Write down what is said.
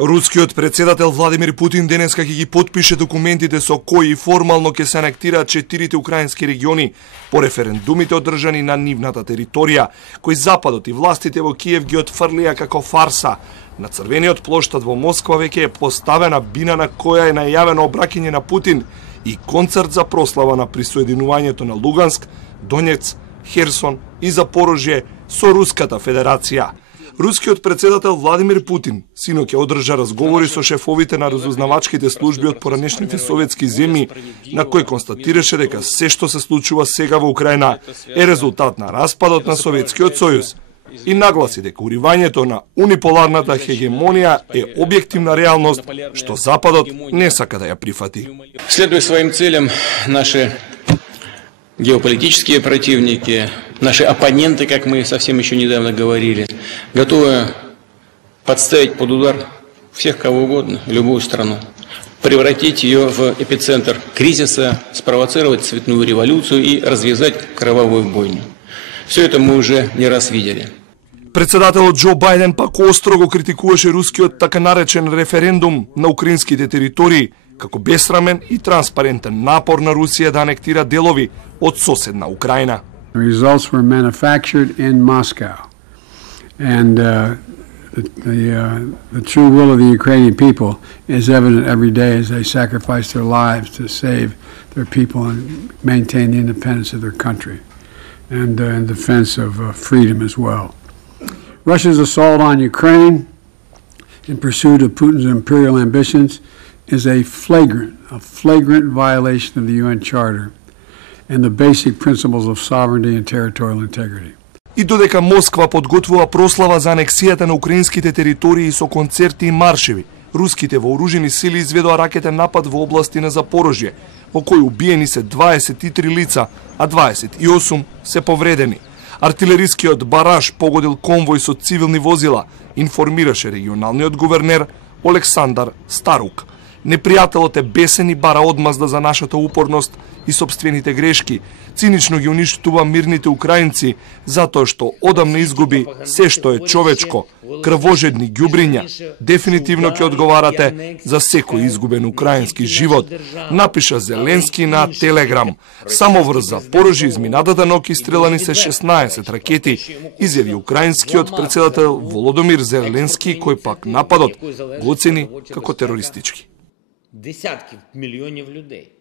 Рускиот председател Владимир Путин денеска ќе ги потпише документите со кои формално ќе се анектираат 4 украински региони по референдумите одржани на нивната територија, кои Западот и властите во Киев ги отфрлија како фарса. На црвениот плоштад во Москва веќе е поставена бина на која е најавено обраќање на Путин и концерт за прослава на присоединувањето на Луганск, Донец, Херсон и Запорожје со Руската Федерација. Рускиот председател Владимир Путин синоќа одржа разговори со шефовите на разузнавачките служби од поранешните советски земји, на кои констатираше дека се што се случува сега во Украина е резултат на распадот на Советскиот сојуз и нагласи дека уривањето на униполарната хегемонија е објективна реалност што Западот не сака да ја прифати. Следуя своим целям, наши геополитические противники, наши оппоненты, как мы совсем еще недавно говорили, готовы подставить под удар всех кого угодно, любую страну, превратить ее в эпицентр кризиса, спровоцировать цветную революцию и развязать кровавую бойню. Все это мы уже не раз видели. Председателот Џо Бајден пак остро го критикуваше рускиот така наречен референдум на украинските територии како бесрамен и транспарентен напор на Русија да анектира делови од соседна Украина. The results were manufactured in Moscow, and the true will of the Ukrainian people is evident every day as they sacrifice their lives to save their people and maintain the independence of their country, and in defense of freedom as well. Russia's assault on Ukraine in pursuit of Putin's imperial ambitions is a flagrant violation of the UN Charter and the basic principles of sovereignty and territorial integrity. И додека Москва подготвува прослава за анексијата на украинските територии со концерти и маршеви, руските вооружени сили изведоа ракетен напад во области на Запорожје, во кој убиени се 23 лица, а 28 се повредени. Артилерискиот бараж погодил конвој со цивилни возила, информираше регионалниот гувернер Олександар Старук. Непријателот е бесен и бара одмазда за нашата упорност и собствените грешки. Цинично ги уништува мирните украинци затоа што одамна изгуби се што е човечко, крвожедни ѓубриња. Дефинитивно ќе одговарате за секој изгубен украински живот, напиша Зеленски на Телеграм. Само врз Запорожје изминатата ноќ истрелани се 16 ракети, изјави украинскиот председател Володомир Зеленски, кој пак нападот го оцени како терористички. Десятки мільйонів людей.